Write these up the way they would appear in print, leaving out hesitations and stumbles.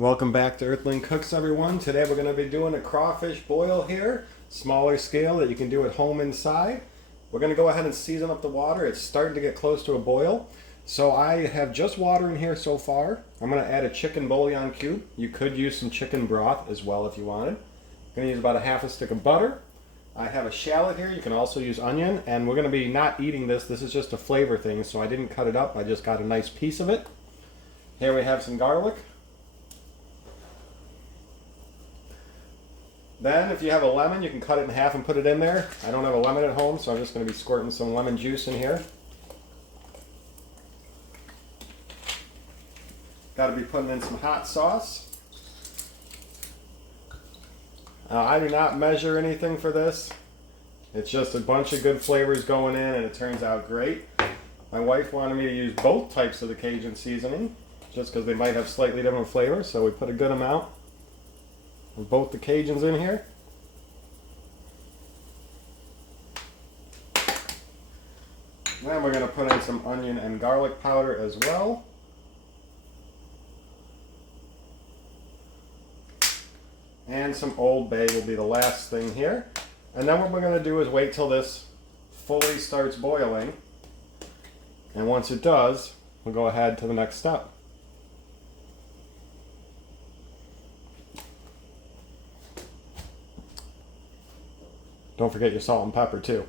Welcome back to Earthling Cooks, everyone. Today we're going to be doing a crawfish boil here, smaller scale that you can do at home inside. We're going to go ahead and season up the water. It's starting to get close to a boil. So I have just water in here so far. I'm going to add a chicken bouillon cube. You could use some chicken broth as well if you wanted. I'm going to use about a half a stick of butter. I have a shallot here. You can also use onion, and we're going to be not eating this. This is just a flavor thing, so I didn't cut it up. I just got a nice piece of it. Here we have some garlic. Then, if you have a lemon, you can cut it in half and put it in there. I don't have a lemon at home, so I'm just going to be squirting some lemon juice in here. Got to be putting in some hot sauce. I do not measure anything for this. It's just a bunch of good flavors going in, and it turns out great. My wife wanted me to use both types of the Cajun seasoning, just because they might have slightly different flavors, so we put a good amount of both the Cajuns in here. Then we're going to put in some onion and garlic powder as well. And some Old Bay will be the last thing here. And then what we're going to do is wait till this fully starts boiling. And once it does, we'll go ahead to the next step. Don't forget your salt and pepper too.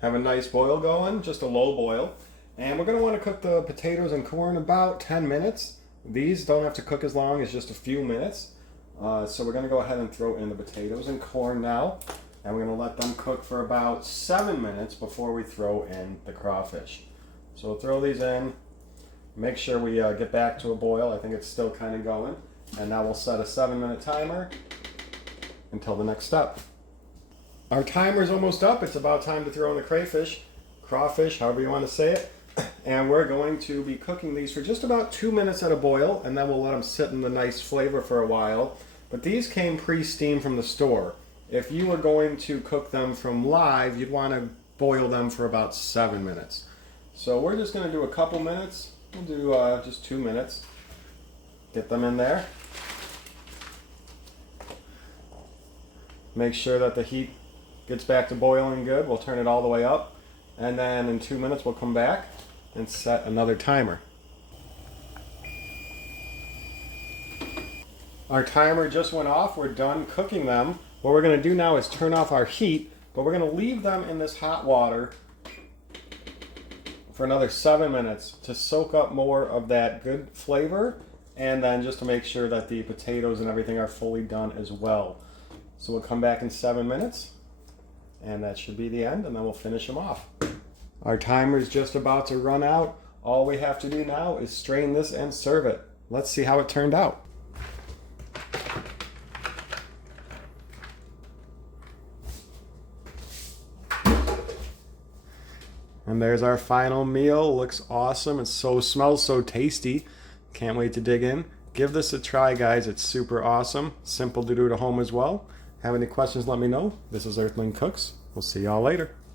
Have a nice boil going, just a low boil. And we're going to want to cook the potatoes and corn about 10 minutes. These don't have to cook as long as just a few minutes. So we're going to go ahead and throw in the potatoes and corn now. And we're going to let them cook for about 7 minutes before we throw in the crawfish. So we'll throw these in, make sure we get back to a boil. I think it's still kind of going. And now we'll set a 7-minute timer until the next step. Our timer is almost up. It's about time to throw in the crawfish, however you want to say it. And we're going to be cooking these for just about 2 minutes at a boil, and then we'll let them sit in the nice flavor for a while. But these came pre-steamed from the store. If you were going to cook them from live, you'd want to boil them for about 7 minutes. So we're just going to do a couple minutes. We'll do just 2 minutes. Get them in there. Make sure that the heat gets back to boiling good. We'll turn it all the way up. And then in 2 minutes, we'll come back and set another timer. Our timer just went off. We're done cooking them. What we're going to do now is turn off our heat, but we're going to leave them in this hot water for another 7 minutes to soak up more of that good flavor, and then just to make sure that the potatoes and everything are fully done as well. So we'll come back in 7 minutes, and that should be the end, and then we'll finish them off. Our timer is just about to run out. All we have to do now is strain this and serve it. Let's see how it turned out. And there's our final meal. Looks awesome. It smells so tasty. Can't wait to dig in. Give this a try, guys. It's super awesome. Simple to do at home as well. Have any questions, let me know. This is Earthling Cooks. We'll see y'all later.